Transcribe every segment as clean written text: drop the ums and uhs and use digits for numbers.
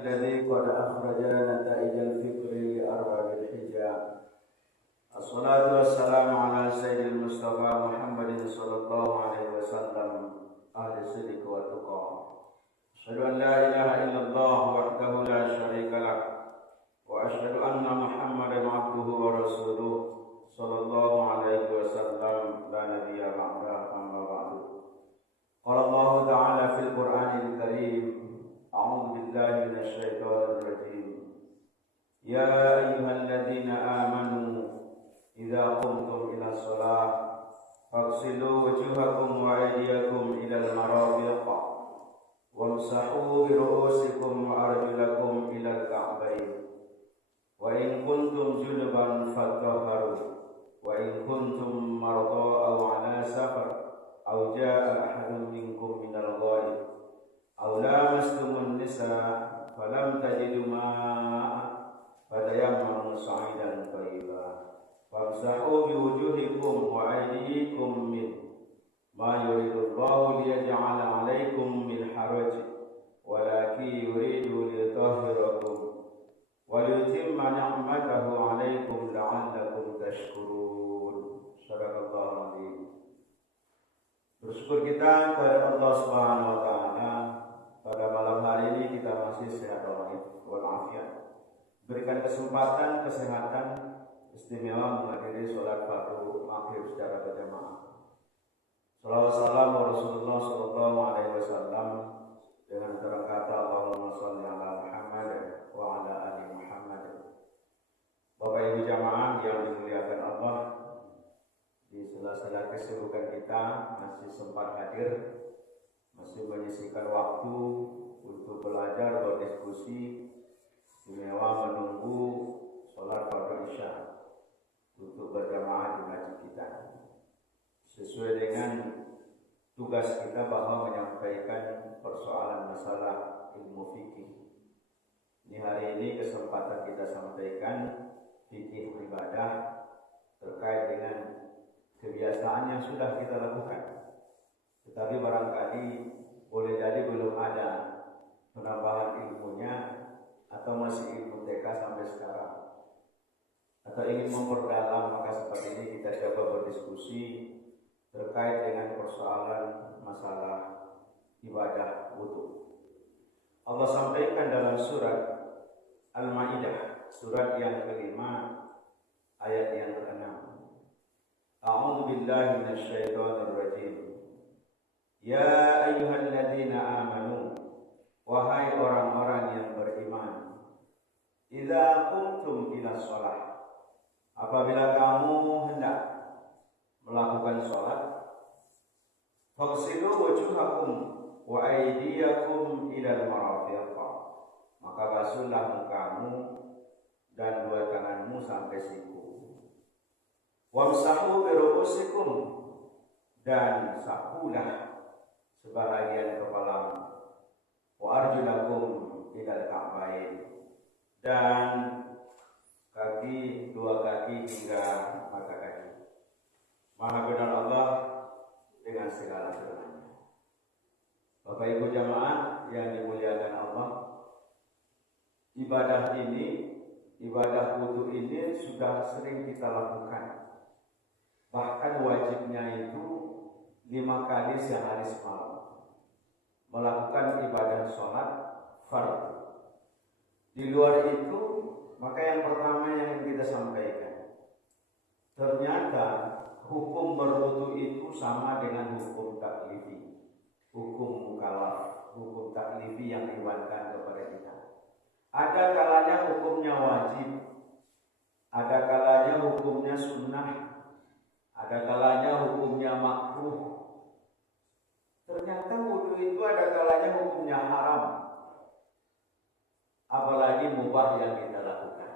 الذي قد أخرج نتائج الفكر لأرباب الحجاب. الصلاة والسلام على سيد المصطفى محمد صلى الله عليه وسلم أهل الصدق والتقى. أشهد أن لا إله إلا الله وحده لا شريك له وأشهد أن محمدا عبده ورسوله صلى الله عليه وسلم لا نبي بعده أما بعد. قال الله تعالى في القرآن الكريم: أعوذ بالله من الشيطان الرجيم. يا أيها الذين آمنوا إذا قمتم إلى الصلاة فاغسلوا وجوهكم وأيديكم إلى المرافق وامسحوا برؤوسكم وأرجلكم إلى الكعبين وإن كنتم جنبا فاطهروا وإن كنتم مرضى أو على سفر أو جاء أحد منكم من الغائط أو لامستم النساء فلم تجدوا ماء فتيمموا صعيدا طيبا فامسحوا بوجوهكم وأيديكم منه ما يريد الله ليجعل عليكم من حرج ولكن يريد ليطهركم وليتم نعمته عليكم لعلكم تشكرون. Sadaqallahul Azim. Bersyukur kita kepada Allah Subhanahu wa taala pada malam hari ini kita masih sehat walafiat. Berikan kesempatan kesehatan istimewa menghadiri sholat fardu maghrib secara berjamaah. Shalawat salam Rasulullah sallallahu alaihi wasallam dengan kata Allahumma shalli ala Muhammad wa ala ali Muhammad. Bapak Ibu jamaah yang dimuliakan Allah, di sela-sela kesibukan kita masih sempat hadir, masih menyisihkan waktu untuk belajar, berdiskusi, istimewa menunggu sholat fardu isya untuk berjamaah di masjid kita. Sesuai dengan tugas kita bahwa menyampaikan persoalan masalah ilmu fikih. Di hari ini kesempatan kita sampaikan fikih ibadah terkait dengan kebiasaan yang sudah kita lakukan, tetapi barangkali boleh jadi belum ada penambahan ilmunya atau masih ilmu TK sampai sekarang, atau ingin memperdalam, maka seperti ini kita coba berdiskusi terkait dengan persoalan masalah ibadah wudu. Allah sampaikan dalam surat Al-Maidah, surat yang kelima, ayat yang ke-6. A'udzu billahi minasyaitonir rajim. Ya ayyuhalladzina amanu, wahai orang-orang yang beriman, idza qumtum ila shalah, apabila kamu hendak melakukan sholat, faghsilu wujuhakum wa aydiyakum ilal marafiq, maka basuhlah mukamu dan dua tanganmu sampai siku. Wamsahu bi ru'usikum, dan sapulah sebahagian kepalamu. Wa arjulakum ilal ka'bayn, dan kaki, dua kaki hingga mata kaki. Maha benar Allah dengan segala firman-Nya. Bapak Ibu jamaah yang dimuliakan Allah, ibadah ini, ibadah wudu ini sudah sering kita lakukan. Bahkan wajibnya itu 5 kali sehari semalam melakukan ibadah sholat fardu. Di luar itu, maka yang pertama yang kita sampaikan, ternyata hukum berwudu itu sama dengan hukum taklifi, hukum mukallaf, hukum taklifi yang dibebankan kepada kita. Ada kalanya hukumnya wajib, ada kalanya hukumnya sunnah, ada kalanya hukumnya makruh. Ternyata wudu itu ada kalanya hukumnya haram, apalagi mubah yang kita lakukan.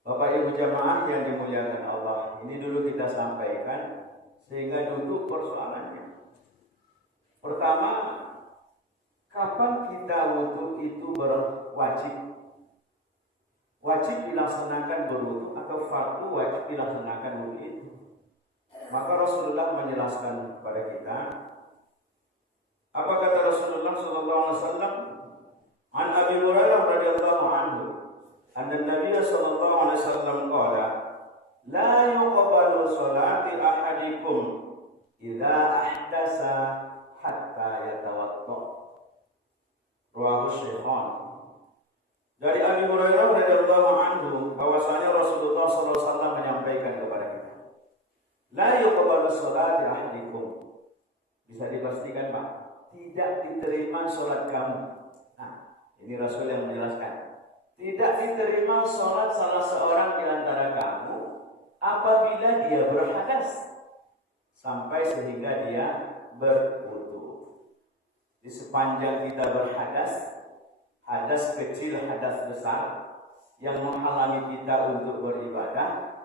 Bapak Ibu jamaah yang dimuliakan Allah, ini dulu kita sampaikan sehingga duduk persoalannya. Pertama, kapan kita wudu itu berwajib? Wajib dilaksanakan berwudu atau fardu wajib dilaksanakan wudu itu? Maka Rasulullah menjelaskan kepada kita. Apa kata Rasulullah sallallahu alaihi wasallam? An Abi anhu anna Nabiy sallallahu alaihi wasallam qala la yuqbalu salati ahadikum idza ahdasa hatta yatawadda. Rawahu Shaykhan. Dari Abi Hurairah radhiyallahu anhu bahwasanya Rasulullah sallallahu alaihi wasallam menyampaikan kepada kita, la yuqbalu salati ahadikum. Bisa dipastikan Pak, tidak diterima salat kamu. Nah, ini Rasul yang menjelaskan. Tidak diterima salat salah seorang di antara kamu apabila dia berhadas sampai sehingga dia berwudu. Di sepanjang kita berhadas, hadas kecil, hadas besar yang menghalangi kita untuk beribadah,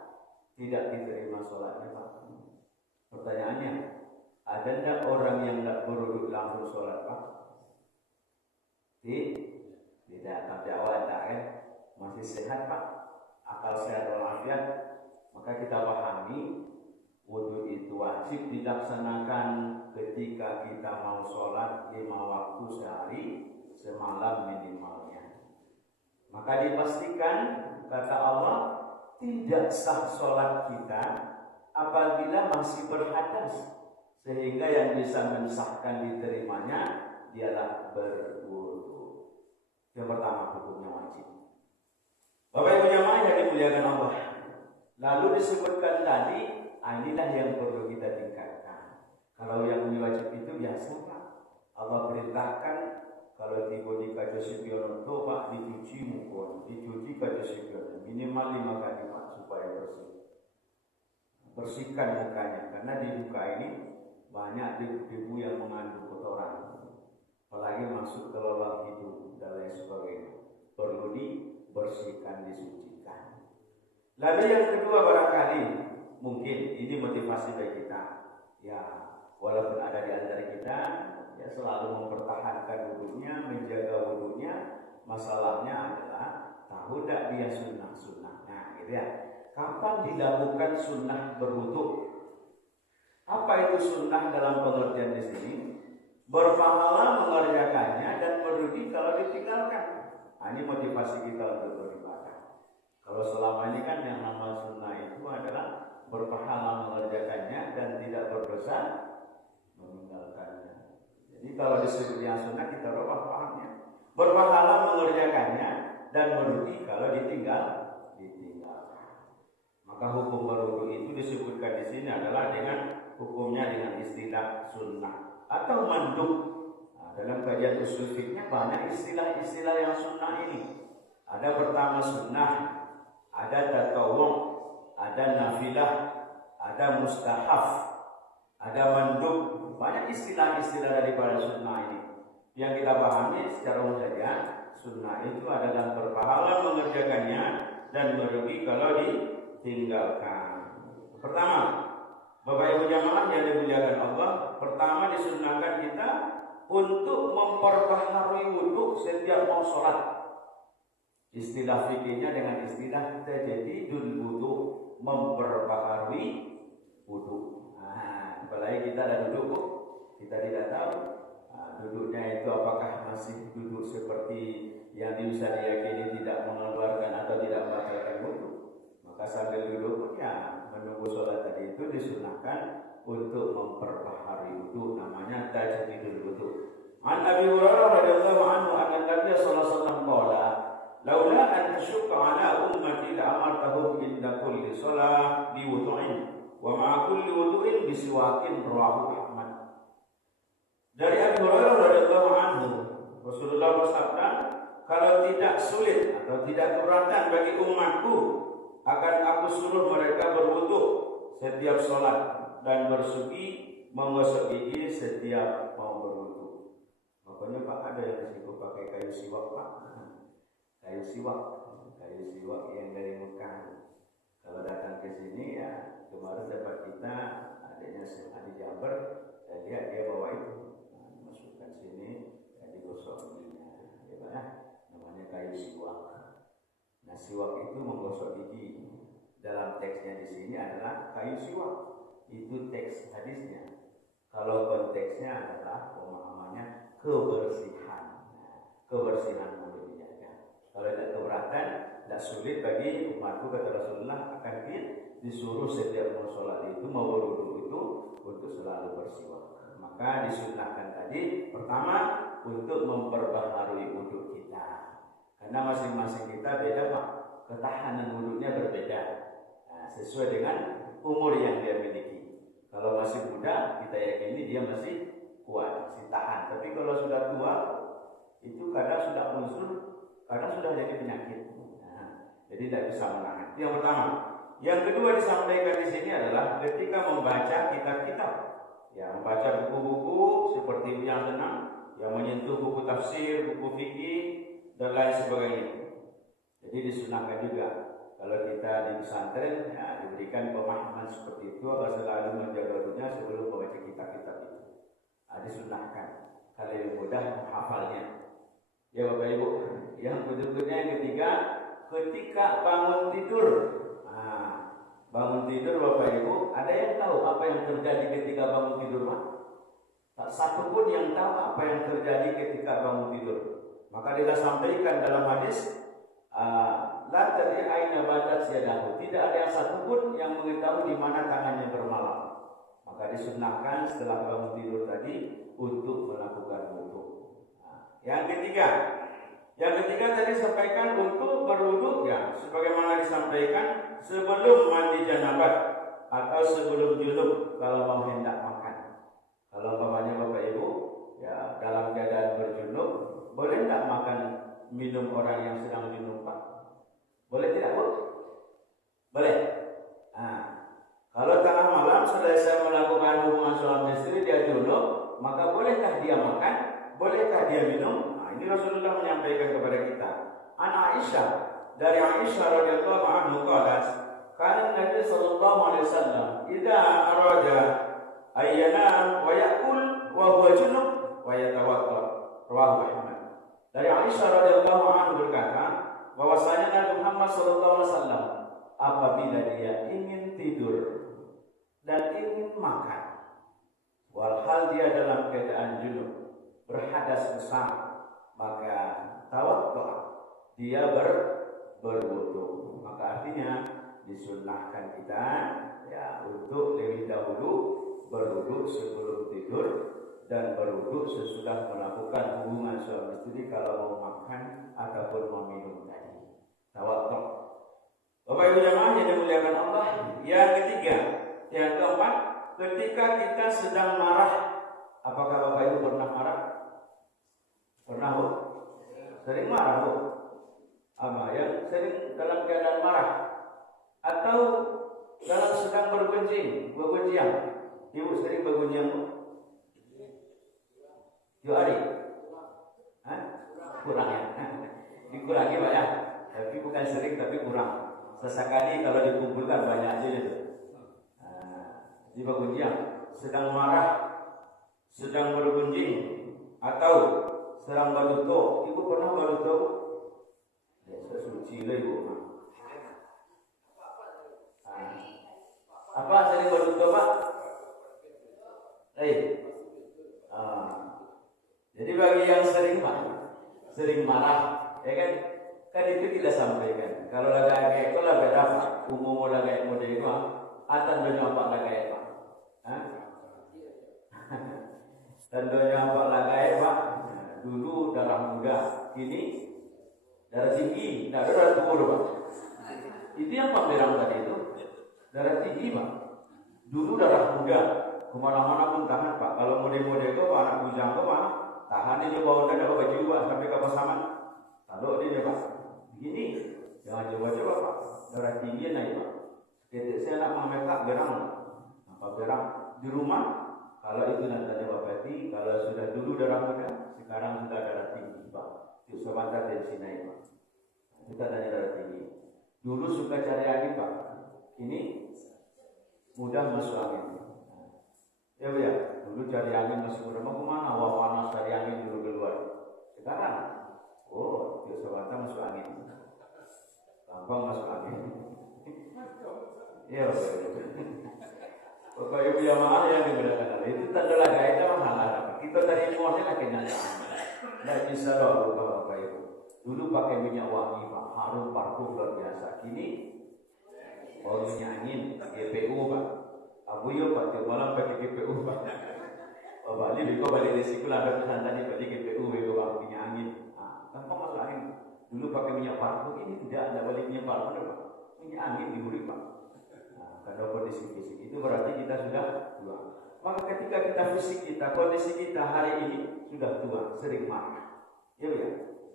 tidak diterima sholatnya Pak. Pertanyaannya, ada tidak orang yang tidak berwudu langsung sholat Pak? Tidak, tapi awal tidak kan? Masih sehat Pak, akal sehat walafiat. Maka kita pahami wudu itu wajib dilaksanakan ketika kita mau sholat 5 waktu sehari, semalam minimalnya. Maka dipastikan kata Allah tidak sah sholat kita apabila masih berhadas, sehingga yang bisa mensahkan diterimanya dialah berwudu. Yang pertama, hukumnya wajib. Bapak Ibu jamaah yang dimuliakan Allah, lalu disebutkan tadi, inilah yang perlu kita tingkatkan. Kalau yang wajib itu biasa Pak. Allah perintahkan kalau tiba di kaca sipiono itu Pak, dicuci muka, dicuci kaca sipiono minimal 5 kali Pak supaya bersih. Bersihkan mukanya, karena di muka ini banyak debu-debu yang mengandung kotoran, apalagi masuk ke lubang hidung dan lain sebagainya. Perlu dibersihkan, disucikan. Lalu yang kedua, barangkali mungkin ini motivasi bagi kita, ya walaupun ada di antara kita ya selalu mempertahankan wudunya, menjaga wudunya, masalahnya adalah tahu tak dia sunnah. Nah gitu ya. Kapan dilakukan sunnah berwudu? Apa itu sunnah dalam pengertian di sini? Berpahala mengerjakannya dan merugi kalau ditinggalkan. Nah, ini motivasi kita untuk beribadah. Kalau selama ini kan yang nama sunnah itu adalah berpahala mengerjakannya dan tidak berdosa meninggalkannya. Jadi kalau disebut yang sunnah kita rubah pahamnya. Berpahala mengerjakannya dan merugi kalau ditinggalkan. Maka hukum berwudu itu disebutkan di sini adalah dengan hukumnya dengan istilah sunnah atau mandub. Nah, dalam kajian usul fikihnya banyak istilah-istilah yang sunnah ini. Ada pertama sunnah, ada tatawwu', ada nafilah, ada mustahaf, ada mandub. Banyak istilah-istilah daripada sunnah ini. Yang kita pahami secara umum saja, sunnah itu adalah berpahala mengerjakannya dan merugi kalau ditinggalkan. Pertama, Bapak Ibu jamaah yang dimuliakan Allah, pertama disunnahkan kita untuk memperbaharui wudu setiap mau sholat. Istilah fikihnya dengan istilah tajdidul wudu, memperbaharui wudu. Nah, apalagi kita ada duduk, kita tidak tahu duduknya itu apakah masih duduk seperti yang bisa diyakini tidak mengeluarkan atau tidak membatalkan wudu. Maka sambil duduk ya menunggu sholat tadi itu disunahkan untuk memperbaharui wudu, namanya tajdidul wudu. An Abi Hurairah radhiyallahu anhu anna Nabiy sallallahu alaihi wasallam qala laula an asyqa ala ummati la amartahum inda kulli shalah bi wudu'in wa ma'a kulli wudu'in bi siwakin, rawahu Ahmad. Dari Abi Hurairah radhiyallahu anhu, Rasulullah bersabda, kalau tidak sulit atau tidak keberatan bagi umatku, akan aku suruh mereka berwudu setiap sholat dan menggosok gigi setiap mau berwudu. Makanya Pak ada yang disitu pakai kayu siwak Pak, kayu siwak yang dari Mekah. Kalau datang ke sini ya kemarin dapat kita adanya di Jabar, saya lihat dia bawa itu, masukkan sini ya, digosok giginya, ya, namanya kayu siwak. Nah, siwak itu menggosok gigi. Dalam teksnya di sini adalah kayu siwak. Itu teks hadisnya. Kalau konteksnya adalah pemahamannya kebersihan. Nah, kebersihan mulut dijaga. Kalau tidak kesempatan tidak sulit bagi umatku kata Rasulullah akan disuruh setiap mau sholat itu mau berwudu itu untuk selalu bersiwak. Maka disunahkan tadi pertama untuk memperbaharui wudu kita. Karena masing-masing kita beda Pak, ketahanan wudunya berbeda. Nah, sesuai dengan umur yang dia miliki. Kalau masih muda kita yakini dia masih kuat, masih tahan. Tapi kalau sudah tua itu kadang sudah muncul, kadang sudah jadi penyakit. Nah, jadi tidak bisa menahan. Itu yang pertama. Yang kedua disampaikan di sini adalah ketika membaca kitab-kitab, ya membaca buku-buku seperti yang senang, yang menyentuh buku tafsir, buku fikih dan lain sebagainya. Jadi disunahkan juga kalau kita di pesantren ya, diberikan pemahaman seperti itu agar selalu menjaga dunia sebelum membaca kitab-kitab itu. Disunahkan kalau lebih mudah menghafalnya. Ya Bapak Ibu, yang berikutnya yang ketiga, ketika bangun tidur. Bangun tidur Bapak Ibu, ada yang tahu apa yang terjadi ketika bangun tidur? Tak satu pun yang tahu apa yang terjadi ketika bangun tidur. Maka dia sampaikan dalam hadis, la tadri aina batat yadahu. Tidak ada yang satu pun yang mengetahui di mana tangannya bermalam. Maka disunahkan setelah bangun tidur tadi untuk melakukan wudu. Yang ketiga tadi sampaikan untuk berwudu ya, sebagaimana disampaikan sebelum mandi janabah atau sebelum junub kalau mau hendak makan. Kalau umpamanya Bapak Ibu ya dalam keadaan berjunub, boleh tidak makan minum orang yang sedang junub Pak? Boleh tidak Bu? Boleh. Kalau tengah malam selesai melakukan hubungan suami istri dia junub, maka bolehkah dia makan? Bolehkah dia minum? Ini Rasulullah menyampaikan kepada kita. An Aisyah, dari Aisyah radhiyallahu anha qalat, kana Nabi sallallahu alaihi wasallam idza arada ayyana wa yaqul wa huwa junub wa yatawadda. Rawahu Ahmad. Dari Aisyah radhiyallahu anha berkata, bahwasanya Nabi Muhammad sallallahu alaihi wasallam apabila dia ingin tidur dan ingin makan, walhal dia dalam keadaan junub, berhadas besar, maka tawaddu, dia berwudu. Maka artinya disunnahkan kita ya untuk lebih dahulu berwudu sebelum tidur dan berwudu sesudah melakukan hubungan suami istri kalau mau makan ataupun mau minum tadi. Tawaddu. Bapak Ibu jemaah yang dimuliakan Allah. Yang ketiga, yang keempat, ketika kita sedang marah. Apakah Bapak Ibu pernah marah? Pernah Bu? Sering marah Bu? Apa ya? Sering dalam keadaan marah atau dalam sedang bergunjing, bergunjing. Ibu sering bergunjing Bu? Hari? Kurang ya? Dikurangi Pak ya? Tapi bukan sering tapi kurang. Sesekali kalau dikumpulkan banyak aja itu. Di bergunjing, sedang marah, sedang bergunjing atau sedang baluto. Ibu pernah baluto? Ya, suci lah Ibu. Apa sering baluto Pak? Jadi bagi yang sering Pak, sering marah, ya kan itu kita sampaikan. Kalau lagi kayak itu lagi ada umum lagi kayak model itu, atan banyak lagi kayak Pak. Tentunya apa lagi Pak? Dulu darah muda, kini darah tinggi, darah tua Pak. Itu yang Pak bilang tadi itu, darah tinggi Pak. Dulu darah muda, kemana-mana pun tahan Pak. Kalau model-model itu anak bujang itu Pak, tahan ini bawa dada baju Pak sampai ke pasaman. Kalau dia Pak, begini, jangan coba-coba Pak. Darah tinggi naik Pak. Ketika saya nak memetak berang, apa berang di rumah. Kalau itu nanti Bapak Ti, kalau sudah dulu darah muda, sekarang sudah darah tinggi Pak. Itu sebentar tensi naik Pak. Kita tanya darah tinggi. Dulu suka cari angin Pak. Ini mudah masuk angin. Ya Bu ya, dulu cari angin masih mudah. Mau kemana? Wah panas cari angin dulu keluar. Sekarang, itu sebentar masuk angin. Gampang masuk angin. Iya Bapak Ibu jamaah yang dimuliakan Allah, itu tanda laga itu mahal. Kita dari muasnya lah kenyataan. Tidak bisa loh Bapak Ibu. Dulu pakai minyak wangi Pak, harum parfum luar biasa. Kini baunya angin, GPU Pak. Abu yo Pak, tiap malam pakai GPU Pak. Balik beko balik dari sekolah ada pesan tadi balik GPU beko Pak punya angin. Tanpa masuk angin. Dulu pakai minyak parfum, ini tidak ada balik minyak parfum Pak. Minyak angin diberi Pak. Karena kondisi fisik itu berarti kita sudah tua. Maka ketika kita fisik kita, kondisi kita hari ini sudah tua, sering marah, ya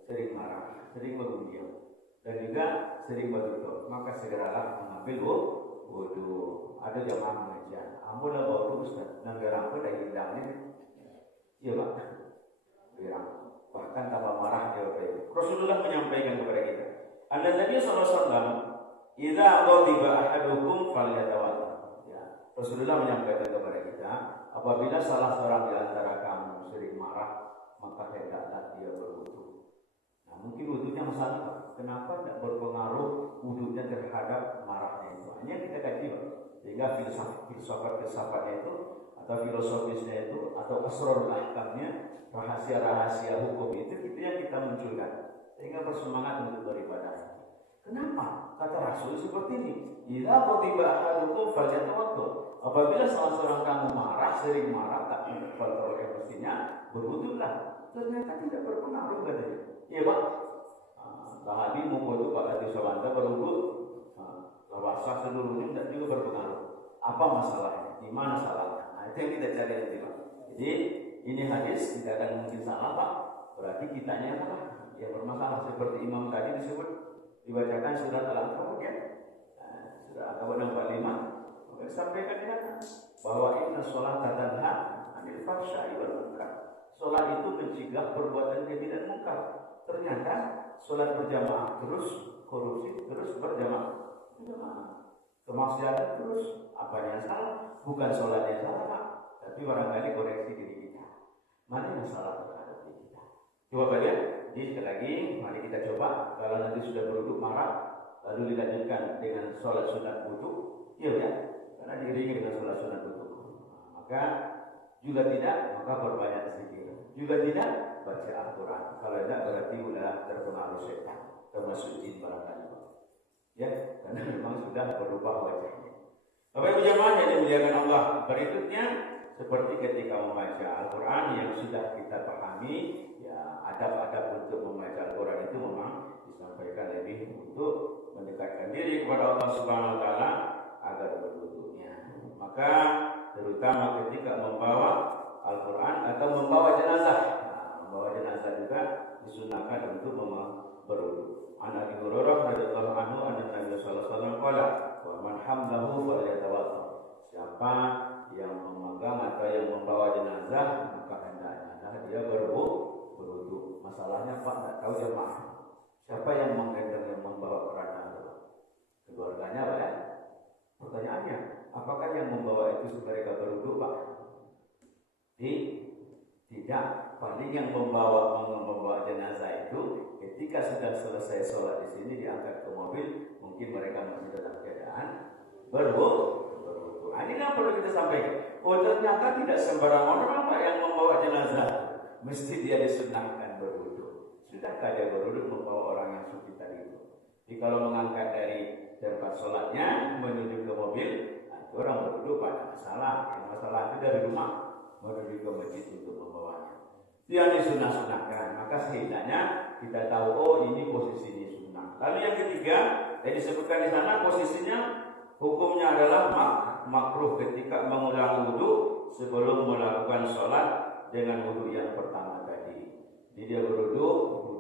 sering marah, sering mengundiam, dan juga sering berdoa. Maka segeralah mengambil wudu. Ada jamaah mengajar, ampun lah wudu Ustaz, nanggarang pun dah hidangnya, iya Pak, berang. Bahkan tambah marah dia itu. Rasulullah menyampaikan kepada kita, An-Nabi sallallahu alaihi wasallam, "Idza ghadiba ahadukum falyatawadda." Rasulullah menyampaikan kepada kita, apabila salah seorang di antara kamu sering marah, maka hendaklah dia berwudu. Nah, mungkin wudunya masalah. Kenapa tidak berpengaruh wudunya terhadap marahnya itu? Hanya kita kaji, sehingga filsafat-filsafatnya itu atau filosofisnya itu atau asrarul ahkamnya, rahasia-rahasia hukum itu yang kita munculkan sehingga bersemangat untuk beribadah. Kenapa? Kata Rasul seperti ini. Idza qutiba ahadukum falyatawadda. Apabila salah seorang kamu marah, sering marah, tak kontrol emosinya, berwudulah. Ternyata tidak berpengaruh katanya. Iya Pak. Lahabi mengwudu Pak Adi Sawanta berwudu, lawasah seluruhnya tidak juga berpengaruh. Apa masalahnya? Di mana salahnya? Nah, itu yang kita cari nanti Pak. Jadi ini hadis tidak akan mungkin salah Pak. Berarti kitanya yang salah, yang bermasalah. Seperti Imam tadi disebut dibacakan surat Al-Ankabut ya. Surat Al-Ankabut 45 sampaikan di sana bahwa inna sholata tanha 'anil fahsya'i wal munkar. Salat itu mencegah perbuatan keji dan munkar. Ternyata salat berjamaah terus korupsi, terus berjamaah. Kemaksiatan terus, apa yang salah? Bukan salat yang salah Pak, tapi barangkali koreksi diri kita. Mana yang salah terhadap diri kita? Coba kalian, jadi sekali lagi, mari kita coba. Kalau nanti sudah berwudu marah, lalu dilanjutkan dengan sholat sunat wudu, ya, karena diiringi dengan sholat sunat wudu. Maka juga tidak, maka berbanyak zikir. Juga tidak, baca Al-Quran. Kalau tidak berarti sudah terpengaruh setan, termasuk jin barangkali. Ya, karena memang sudah berubah wajahnya. Bapak Ibu jamaah yang dimuliakan Allah, berikutnya seperti ketika membaca Al-Quran yang sudah kita pahami, ya adab-adab untuk membaca Al-Quran itu memang disampaikan lebih untuk mendekatkan diri kepada Allah Subhanahu Wa Taala agar berwudunya. Maka terutama ketika membawa Al-Quran atau membawa jenazah, membawa jenazah juga disunahkan untuk berwudu. An Abi Hurairah radhiyallahu anhu anna Nabi sallallahu alaihi wasallam qala wa man hamlahu falyatawadda. Siapa yang memegang atau yang membawa jenazah maka hendaknya dia berwudu. Masalahnya Pak enggak tahu jemaah. Siapa yang menggendong yang membawa kerana keluarganya Pak ya? Pertanyaannya, apakah yang membawa itu mereka berwudu Pak? Tidak. Paling yang membawa jenazah itu ketika sudah selesai sholat di sini diangkat ke mobil, mungkin mereka masih dalam keadaan berwudu. Ini yang perlu kita sampaikan. Oh ternyata tidak sembarang orang Pak yang membawa jenazah, mesti dia disunahkan berwudu. Sudahkah dia berwudu membawa orang yang sakit tadi itu? Jadi kalau mengangkat dari tempat sholatnya menuju ke mobil, itu orang berwudu pada masalah. Yang masalah itu dari rumah menuju ke masjid untuk membawanya. Yang disunah-sunahkan, maka setidaknya kita tahu oh ini posisinya sunnah. Lalu yang ketiga, yang disebutkan di sana posisinya hukumnya adalah makruh ketika mengulang wudu sebelum melakukan sholat dengan wudu yang pertama tadi. Jadi dia wudu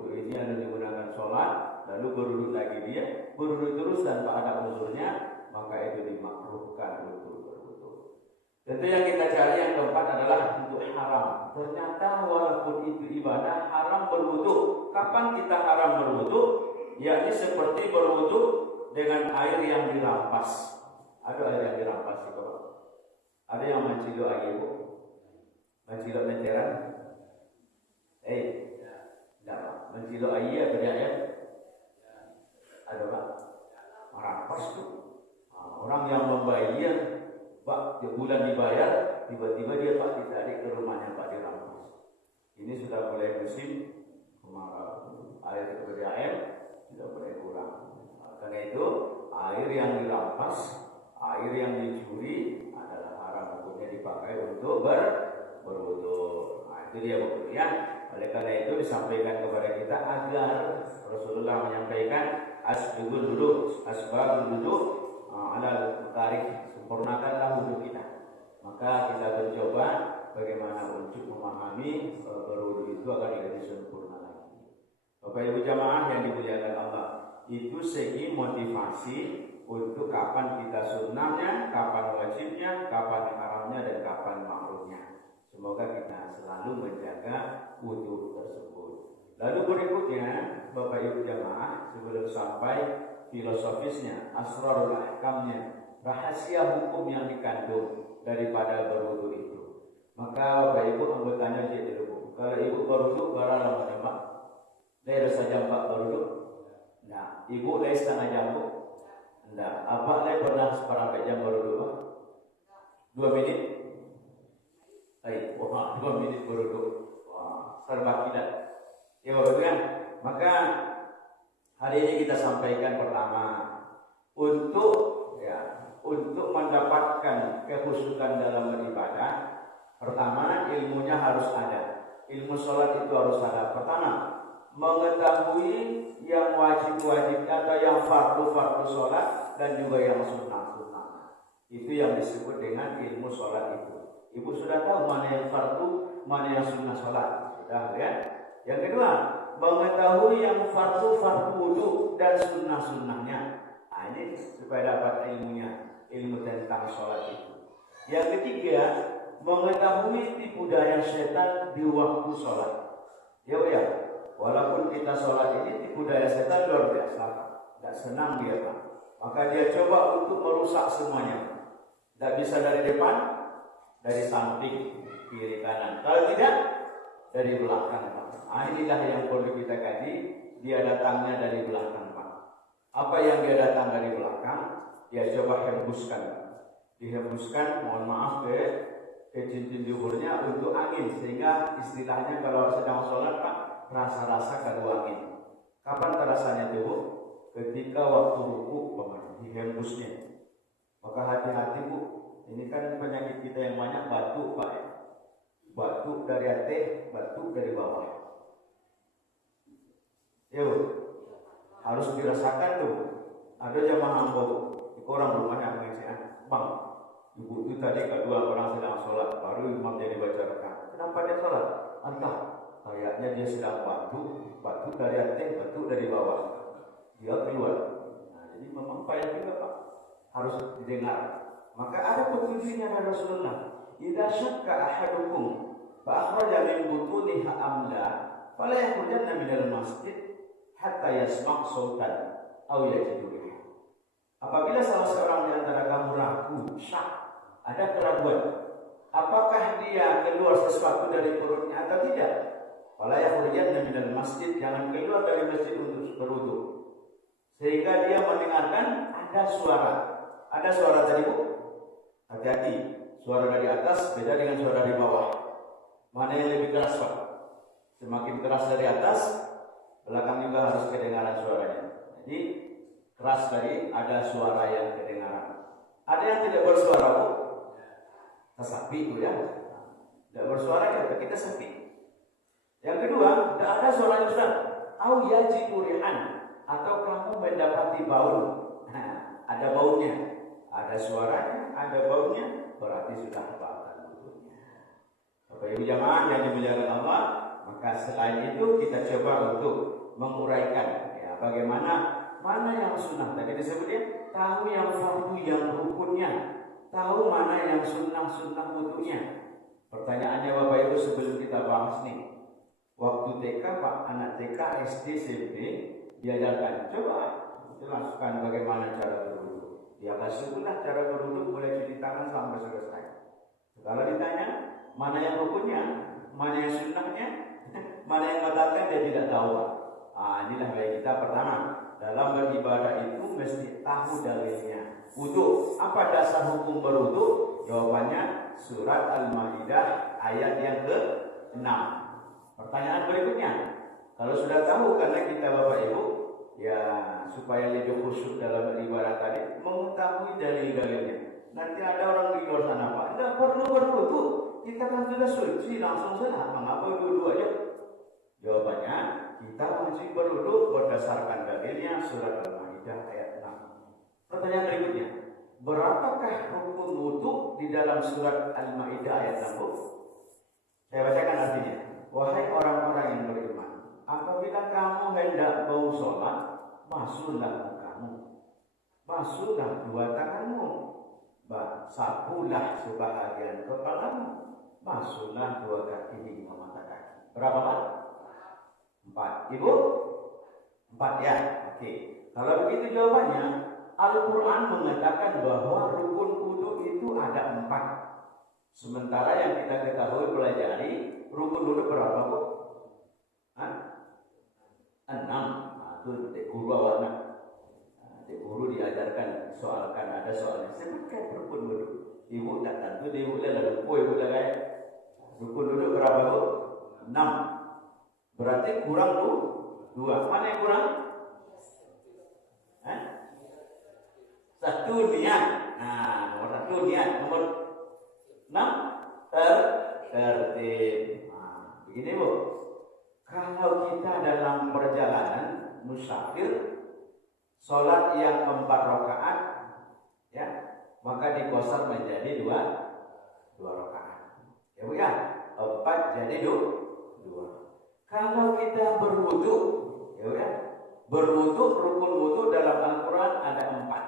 ini ada digunakan sholat, lalu berwudu lagi dia berwudu terus tanpa ada uzurnya, maka itu dimakruhkan untuk berwudu. Tentu yang kita cari yang keempat adalah untuk haram. Ternyata walaupun itu ibadah haram berwudu. Kapan kita haram berwudu? Yakni seperti berwudu dengan air yang dirampas. Ada air yang dirampas itu. Ada yang mencilo air itu. Mencilo menteran. Tidak. Mencilo air beda ya. Ada Pak. Merampas itu. Orang yang membayar Pak, bulan dibayar, tiba-tiba dia Pak ditarik ke rumahnya Pak dirampas. Ini sudah mulai musim kemarau, air PDAM tidak boleh kurang. Karena itu air yang dirampas, air yang dicuri adalah haram hukumnya dipakai untuk berwudu. Nah, itu dia buku ya. Oleh karena itu disampaikan kepada kita agar Rasulullah menyampaikan asbabul wudu ala tarik, sempurnakanlah wudu kita. Maka kita mencoba bagaimana untuk memahami berwudu itu agar lebih sempurna lagi. Bapak Ibu jamaah yang dimuliakan Allah, itu segi motivasi untuk kapan kita sunnahnya, kapan wajibnya, kapan haramnya, dan kapan makruhnya. Semoga kita selalu menjaga wudu tersebut. Lalu berikutnya, Bapak Ibu jamaah, sebelum sampai filosofisnya, asrarul ahkamnya, rahasia hukum yang dikandung daripada berwudu itu. Maka Bapak Ibu anggotanya jadi dulu. Kalau Ibu berwudu berapa lama Pak? Dari saja Pak berwudu? Nah, Ibu dari setengah jam Bu? Enggak. Apa saya pernah seperempat jam berwudu Pak? 2 menit? Wah, 2 menit berwudu. Wah, serba kilat. Ya Bapak kan? Maka hari ini kita sampaikan pertama untuk mendapatkan kekhusyukan dalam beribadah. Pertama, ilmunya harus ada. Ilmu sholat itu harus ada. Pertama, mengetahui yang wajib-wajib atau yang fardu-fardu sholat dan juga yang sunnah-sunnah. Itu yang disebut dengan ilmu sholat itu. Ibu sudah tahu mana yang fardu, mana yang sunnah sholat. Sudah ya. Yang kedua, mengetahui yang fardu wudu dan sunnah-sunnahnya. Nah, ini supaya dapat ilmunya, ilmu tentang sholat itu. Yang ketiga, mengetahui tipu daya setan di waktu sholat. Ya, walaupun kita sholat ini tipu daya setan luar biasa, tidak senang dia Pak. Maka dia coba untuk merusak semuanya. Tidak bisa dari depan, dari samping, kiri kanan. Kalau tidak, dari belakang Pak. Nah, inilah yang perlu kita kaji. Dia datangnya dari belakang Pak. Apa yang dia datang dari belakang, dia coba hembuskan. Dihembuskan, mohon maaf ke cincin juhurnya untuk angin, sehingga istilahnya kalau sedang sholat Pak, rasa-rasa kadu angin. Kapan terasanya itu Bu? Ketika waktu ruku dihembusnya. Maka hati-hati Bu, ini kan penyakit kita yang banyak batuk Pak ya. Batuk dari atas, batuk dari bawah. Ya Bu, harus dirasakan tuh. Ada jamaah hamba Bu, orang rumahnya mengisian, Bang, ibu itu tadi kedua orang sedang sholat, baru imam jadi baca rakaat. Kenapa dia sholat? Entah, kayaknya dia sedang batuk dari atas, batuk dari bawah. Dia keluar. Nah, jadi memang payah juga Pak, harus didengar. Maka ada petunjuknya dari Rasulullah. Idza syakka ahadukum fa akhraja min butuniha amla, fala yakhrujanna minal masjid hatta yasma' sautan aw yajidu riha. Apabila salah seorang di antara kamu ragu, syak, ada keraguan, apakah dia keluar sesuatu dari perutnya atau tidak? Fala yakhrujanna minal masjid, jangan keluar dari masjid untuk berwudu. Sehingga dia mendengarkan ada suara. Ada suara tadi Bu? Hati-hati, suara dari atas beda dengan suara dari bawah. Mana yang lebih keras Pak? Semakin keras dari atas, belakang juga harus kedengaran suaranya. Jadi keras dari ada suara yang kedengaran. Ada yang tidak bersuara Bu? Sepi itu ya. Tidak bersuara ya, kita sepi. Yang kedua, tidak ada suara yang Ustaz. Au yajidu rihan, atau kamu mendapati bau. Nah, ada baunya, ada suaranya, ada baunya, berarti sudah batal wudunya. Bapak Ibu jamaah yang dimuliakan Allah, maka selain itu kita coba untuk menguraikan ya, bagaimana mana yang sunnah tadi disebutnya, tahu yang fardu yang rukunnya, tahu mana yang sunnah wudunya. Pertanyaannya Bapak Ibu sebelum kita bahas nih, waktu TK Pak, anak TK, SD, SMP diajarkan, coba jelaskan bagaimana cara berwudu. Dia kasihlah cara berwudu mulai cuci tangan sampai selesai. Kalau ditanya mana yang rukunnya, mana yang sunnahnya, mana yang batalkan, dia tidak tahu Pak. Inilah gaya kita pertama. Dalam beribadah itu mesti tahu dalilnya. Wudu, apa dasar hukum berwudu? Jawabannya surat Al-Maidah ayat yang ke-6. Pertanyaan berikutnya, kalau sudah tahu, karena kita Bapak Ibu ya supaya lebih khusyuk dalam ibadah tadi, mengetahui dalil-dalilnya. Nanti ada orang di luar sana, Pak, tidak perlu berwudu, kita kan sudah suci langsung saja, mengapa wudu aja? Jawabannya, kita masih berwudu berdasarkan dalilnya surat Al-Maidah ayat 6. Pertanyaan berikutnya, berapakah rukun wudu di dalam surat Al-Maidah ayat 6? Saya bacakan artinya. Wahai orang-orang yang beriman, apabila kamu hendak mau sholat, basuhlah mukamu, basuhlah dua tanganmu, sapulah sebahagian kepalamu, basuhlah dua kaki hingga mata kaki. Berapa, Pak? 4. Ibu? 4 ya? Oke. Kalau begitu jawabannya, Al-Quran mengatakan bahwa rukun wudu itu ada 4. Sementara yang kita ketahui pelajari rukun wudu berapa, Bu? 6. Itu dek guru awalnya. Dek guru diajarkan soalkan ada soalnya. Sebutkan rukun wudu. Ibu tak tentu ibu dah lalu ibu dah kayak rukun wudu berapa, Bu? 6. Berarti kurang tu 2. Mana yang kurang? 1 niat. Nah, nomor 1 niat, nomor 6 tertib. Nah, begini, Bu. Kalau kita dalam perjalanan musafir, sholat yang 4 rakaat, ya, maka dikosor menjadi 2 rakaat. Ya, Bu ya, 4 jadi 2. Kalau kita berwudu, ya, Bu ya, berwudu, rukun wudu dalam Al-Quran ada 4.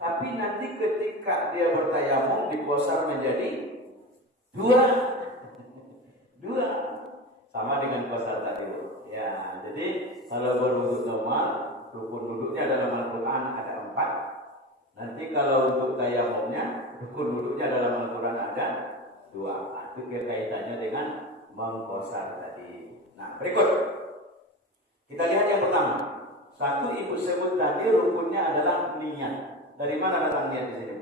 Tapi nanti ketika dia bertayamum dikosor menjadi 2. Sama dengan kosor tadi. Ya, jadi kalau berwudu normal, rukun wuduknya dalam Al-Quran ada 4. Nanti kalau untuk tayamumnya, rukun wuduknya dalam Al-Quran ada 2. Nah, itu kaitannya dengan mengkosor tadi. Nah, berikut kita lihat yang pertama. 1 ibu sebut tadi rukunnya adalah niat. Dari mana datang niat di sini?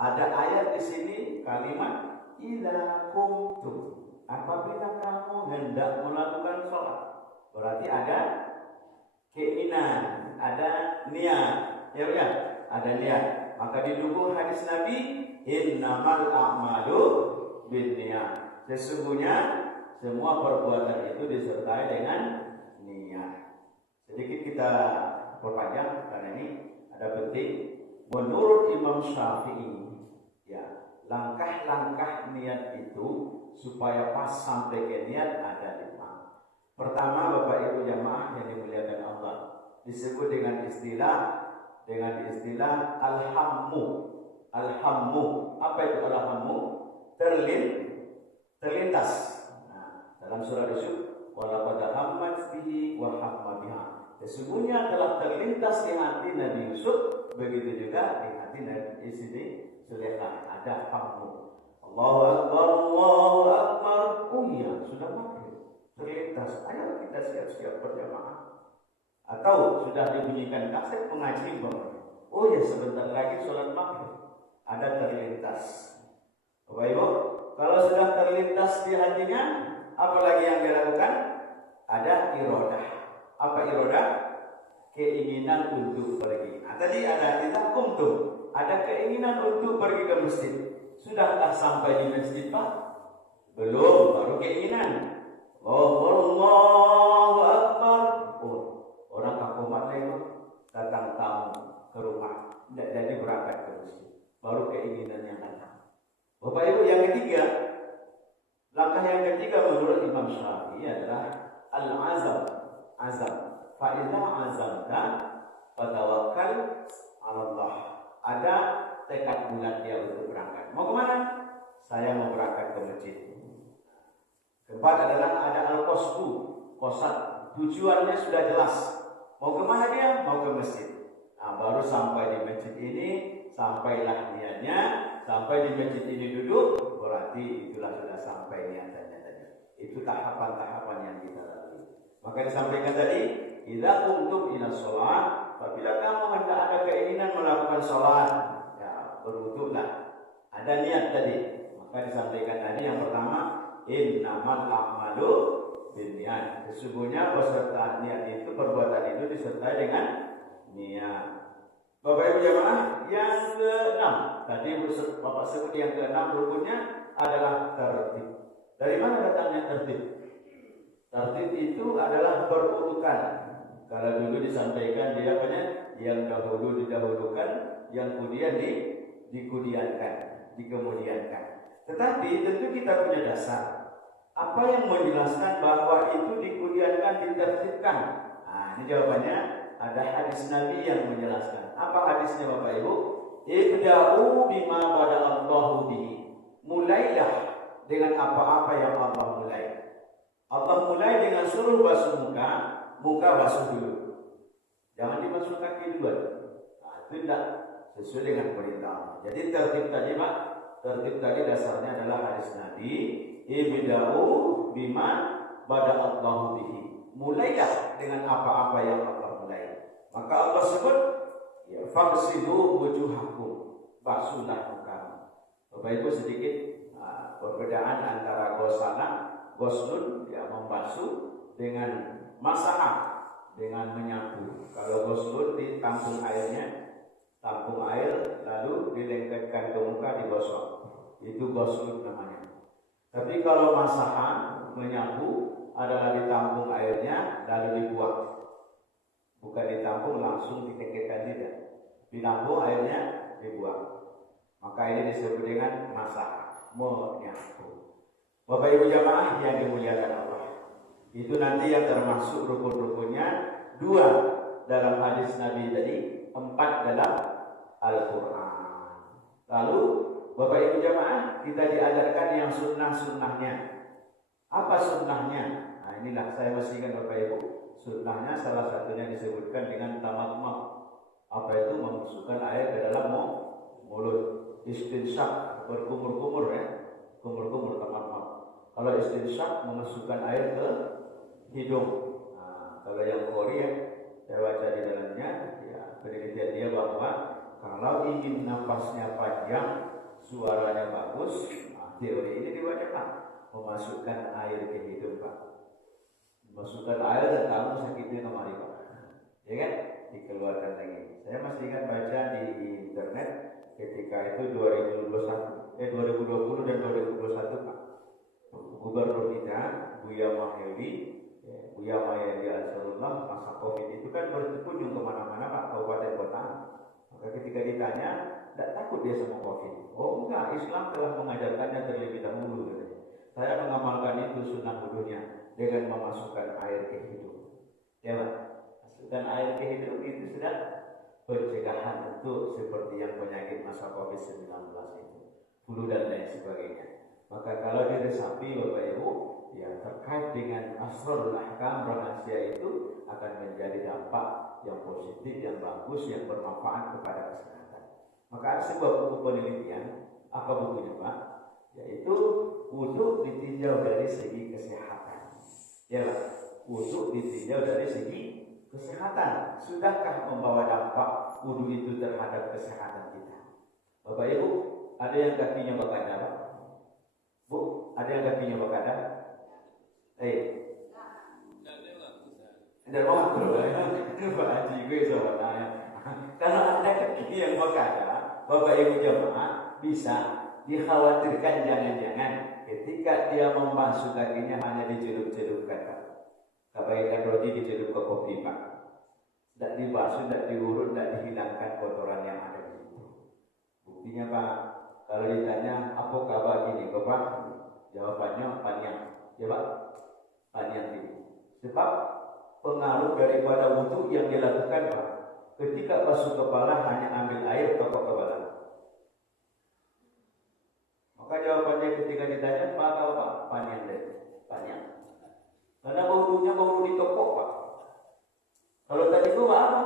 Ada ayat di sini kalimat idza qumtum. Apabila kamu hendak melakukan sholat, berarti ada keinginan, ada niat, ya, ya, ada niat. Maka didukung hadis Nabi, innamal a'malu binniyat. Sesungguhnya semua perbuatan itu disertai dengan niat. Sedikit kita perpanjang karena ini ada penting. Menurut Imam Syafi'i, ya, langkah-langkah niat itu supaya pas sampai ke niat ada 5. Pertama, Bapak Ibu jamaah yang dimuliakan Allah, disebut dengan istilah alhammu. Alhammu. Apa itu alhammu? Terlintas. Nah, dalam surah Yusuf, walaqad hammat bihi wa hamma biha. Sesungguhnya telah terlintas di hati Nabi Yusuf, begitu juga di hati Nabi Sulaikha. Ada hammu. Allahu Akbar, Allahu Akbar. Oh iya, sudah maghrib. Terlintas. Ayo kita siap-siap berjamaah. Atau sudah dibunyikan kaset pengaji bangun. Oh ya, sebentar lagi sholat maghrib. Ada terlintas. Bapak Ibu, kalau sudah terlintas di hatinya, apa lagi yang dilakukan? Ada irodah. Apa irodah? Keinginan untuk pergi. Nah, tadi ada idza qumtum, ada keinginan untuk pergi ke masjid. Sudahkah sampai di masjid, Pak? Belum, baru keinginan. Allahu Akbar. Oh, orang kakumat lagi datang tamu ke rumah, tidak jadi berangkat ke masjid. Baru keinginan yang datang. Bapak Ibu, yang ketiga, langkah yang ketiga menurut Imam Syafi'i adalah al-azam. Azam. Fa'idha azamta fatawakkal 'ala Allah. Ada tekad bulat dia untuk berangkat. Mau kemana? Saya mau berangkat ke masjid. Keempat adalah ada al-qasdu, qasad. Tujuannya sudah jelas. Mau kemana dia? Mau ke masjid. Nah, baru sampai di masjid ini, sampailah niatnya. Sampai di masjid ini duduk, berarti itulah sudah sampai niatannya tadi. Itu tahapan-tahapan yang kita lalui. Maka disampaikan tadi, idza qumtum ila shalah, apabila kamu hendak ada keinginan melakukan salat, ya berwuduklah. Ada niat tadi. Maka disampaikan tadi yang pertama, innamal a'malu binniyat. Sesungguhnya peserta niat itu, perbuatan itu disertai dengan niat. Bapak Ibu jamaah, yang keenam, tadi Bapak sebut yang keenam rukunnya adalah tertib. Dari mana datangnya tertib? Tertib itu adalah berurutan. Kalau dulu disampaikan dia apanya? Yang dahulu didahulukan, yang kemudian dikemudiankan. Tetapi tentu kita punya dasar. Apa yang menjelaskan bahwa itu dikemudiankan, ditertibkan? Nah, ini jawabannya ada hadis Nabi yang menjelaskan. Apa hadisnya Bapak Ibu? Ibda'u bima bada'allahu bihi. Mulailah dengan apa-apa yang Allah mulai. Allah mulai dengan suruh basuh muka basuh dulu. Jangan dibasuh kaki dulu. Nah, itu tidak sesuai dengan perintah Allah. Jadi tertib tadi Pak, tertib tadi dasarnya adalah hadis Nabi. Ibda'u bima bada'allahu bihi. Mulailah dengan apa-apa yang Allah mulai. Maka Allah sebut, ya fagsilu wujuhakum, basuhlah mukamu. Bapak Ibu sedikit perbedaan antara ghuslun ya membasuh dengan masahah, dengan menyapu. Kalau ghuslun ditampung airnya, tampung air lalu dilengketkan ke muka digosok. Itu ghuslun namanya. Tapi kalau masahah, menyapu adalah ditampung airnya lalu dibuang. Bukan ditampung langsung dikeketkan, tidak. Ditampung airnya dibuang. Maka ini disebut dengan masah, menyapu. Bapak Ibu jamaah yang dimuliakan Allah, itu nanti yang termasuk rukun-rukunnya 2 dalam hadis Nabi tadi, 4 dalam Al-Quran. Lalu Bapak Ibu jamaah, kita diajarkan yang sunnah-sunnahnya. Apa sunnahnya? Nah inilah saya mestikan Bapak Ibu. Sunnahnya salah satunya disebutkan dengan tamatmah. Apa itu? Memasukkan air ke dalam mulut. Istinsyak, berkumur-kumur ya. Kumur-kumur tamatmah. Kalau istinsyak memasukkan air ke hidung. Nah, kalau yang Korea saya baca di dalamnya ya, penelitian dia bahwa kalau ingin nafasnya panjang, suaranya bagus, nah, teori ini diwajibkan memasukkan air ke hidung Pak. Masukkan air dan kamu sakitnya kemari Pak. Ya kan? Dikeluarkan lagi. Saya masih ingat baca di internet ketika itu 2020 dan 2021 Pak. Gubernur kita Buya Maheli Ansarullah masa Covid itu kan berkunjung kemana-mana Pak, kabupaten kota. Maka ketika ditanya, tidak takut dia sama Covid. Oh enggak, Islam telah mengajarkannya terlebih dahulu. Saya mengamalkan itu sunnah wudunya dengan memasukkan air ke hidung. Ya Pak, masukkan air ke hidung itu sudah pencegahan untuk seperti yang penyakit masa Covid-19 itu, flu dan lain sebagainya. Maka kalau diresapi Bapak Ibu, ya terkait dengan asrarul ahkam, rahasia itu akan menjadi dampak yang positif, yang bagus, yang bermanfaat kepada kesehatan. Maka ada sebuah buku penelitian, apa bukunya Pak? Yaitu wudu ditinjau dari segi kesehatan. Ya, wudu ditinjau dari segi kesehatan. Sudahkah membawa dampak wudu itu terhadap kesehatan kita? Bapak Ibu, ada yang kakinya berkaca Pak? Bu, ada yang kakinya berkaca? Dan orang itu Pak Haji gue sebenarnya. Kalau ada kaki yang berkaca, Bapak Ibu jemaah bisa dikhawatirkan jangan-jangan ketika dia membasuh kakinya hanya dicelup-celupkan Pak. Kebaikan roti dicelup ke kopi Pak. Tidak dibasuh, tidak diurut, tidak dihilangkan kotoran yang ada di situ. Buktinya Pak, kalau ditanya apa kabar gini Bapak, jawabannya panjang. Ya Pak, panjang ini. Sebab pengaruh daripada wudu yang dilakukan Pak, ketika basuh kepala hanya ambil air tokok kepala. Maka jawabannya ketika ditanya Pak apa? Panjang deh, panjang. Karena wudunya wudu di tokok Pak. Kalau tadi gua apa?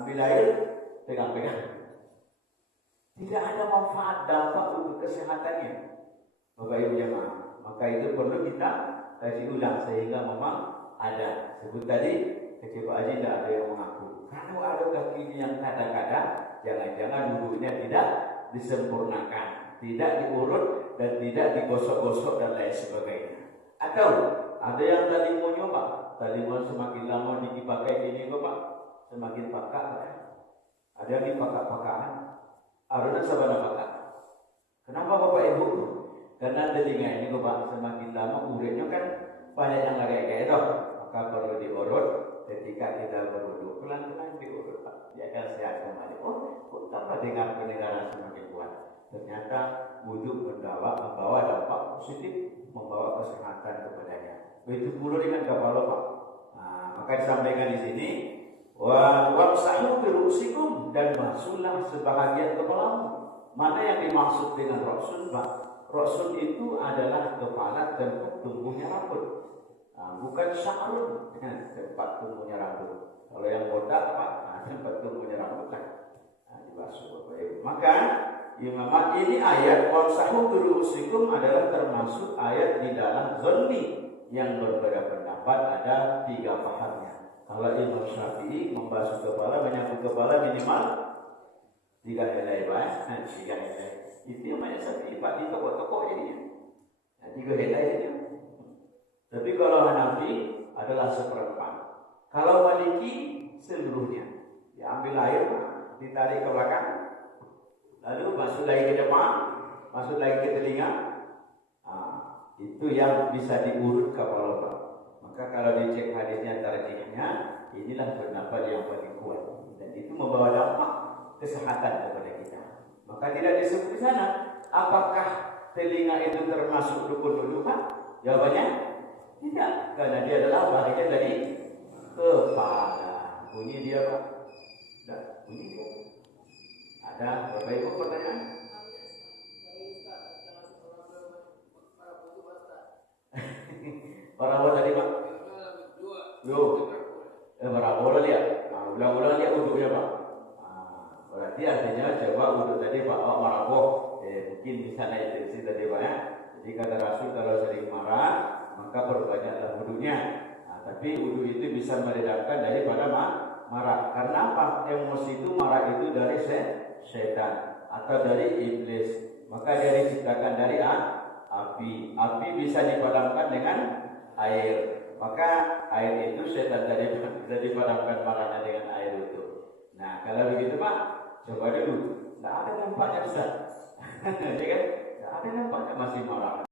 Ambil air, pegang-pegang. Tidak ada manfaat dampak untuk kesehatannya. Bapak Ibu jemaah, maka itu perlu kita kaji ulang sehingga memang ada. Sebut tadi kecewa Haji tidak ada yang mengaku. Kalau ada kaki yang kadang-kadang, jangan-jangan wudunya tidak disempurnakan, tidak diurut dan tidak digosok-gosok dan lain sebagainya. Atau ada yang tadi mau nyoba, tadi mau semakin lama dipakai ini kok Pak, semakin pakak. Ada yang dipakat-pakakan. Aruna sabana pakak. Kenapa Bapak Ibu? Karena telinga ini Bapak semakin lama uretnya kan banyak yang lari toh. Maka perlu diurut ketika kita berwudu. Pelan-pelan diurut Pak. Dia akan sehat kembali. Oh, kok tambah pendengaran semakin kuat. Ternyata wudu membawa dampak positif, membawa kesehatan kepadanya. Begitu pula dengan kepala Pak. Nah, maka disampaikan di sini wamsahu birusikum, dan basuhlah sebahagian kepalamu. Mana yang dimaksud dengan roksun Pak? Roksun itu adalah kepala tempat tumbuhnya rambut. Nah, bukan sya'run, tempat tumbuhnya rambut. Kalau yang botak Pak, tempat tumbuhnya rambut kan. Nah, dibasuh Bapak Ibu. Maka ini ayat wamsahu birusikum adalah termasuk ayat di dalam zonni yang berbeda pendapat, ada 3 pahamnya. Kalau Imam Syafi'i membasuh kepala, menyambut kepala minimal 3 helai Pak. 3 helai. Itu yang banyak Syafi'i Pak di toko-toko ini. 3 helai ini. Tapi kalau Hanafi adalah 1/4. Kalau Maliki seluruhnya. Diambil air Pak, ditarik ke belakang, lalu masuk lagi ke depan, masuk lagi ke telinga. Itu yang bisa diurut kepala Pak. Maka kalau dicek hadisnya tarjihnya, inilah pendapat yang paling kuat, dan itu membawa dampak kesehatan kepada kita. Maka tidak disebut di sana apakah telinga itu termasuk rukun Pak? Jawabannya tidak, karena dia adalah bagian dari kepala. Bunyi dia Pak. Sudah bunyi dia. Ada Bapak Ibu pertanyaan? Para buat tadi Pak? Para lihat. Ulang-ulang lihat wuduknya Pak. Berarti artinya coba wuduk tadi Pak, maraboh. Mungkin bisa naik tensi tadi Pak ya. Jadi kata Rasul kalau sering marah, maka perbanyaklah wuduknya. Tapi wudhu itu bisa meredakan daripada marah. Karena apa? Emosi itu, marah itu dari setan atau dari iblis. Maka dia diciptakan dari api. Api bisa dipadamkan dengan air. Maka air itu setan tadi bisa dipadamkan marahnya dengan air itu. Nah, kalau begitu Pak, coba dulu. Tidak ada dampaknya besar. Jadi kan, tidak ada dampaknya, masih marah.